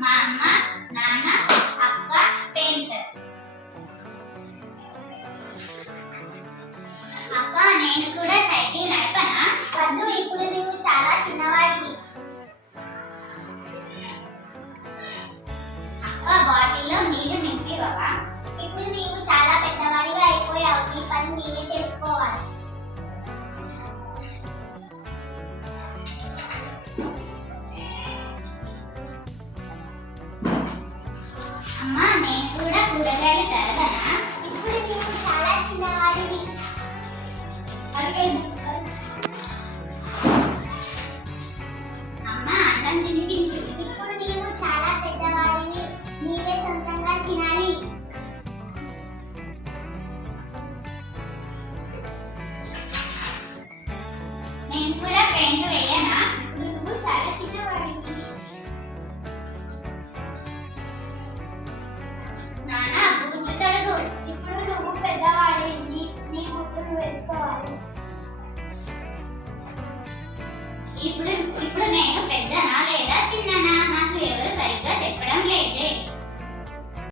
జిడ్డు మా అమ్మ నాన్న అక్క పెయింటర్ అక్క నేను కూడా సైకిల్ నడపనా వద్దు ఇప్పుడు నువ్వు చాలా చిన్నవాడివి. అక్క బాటిల్లో ఇప్పుడు నీవు చాలా పెద్దవాడిగా అయిపోయావు. నీ పని నీవే చేసుకోవాలి. అమ్మా నేను కూడా కూరగాయలు తరగనా ఇప్పుడు చాలా అమ్మా అన్నం తినిపించు. ఇప్పుడు చాలా పెద్దవాడివి నీవే సొంతంగా తినాలి. నేను కూడా పెయింట్ వేయనా ఇప్పుడు ఇప్పుడు నేను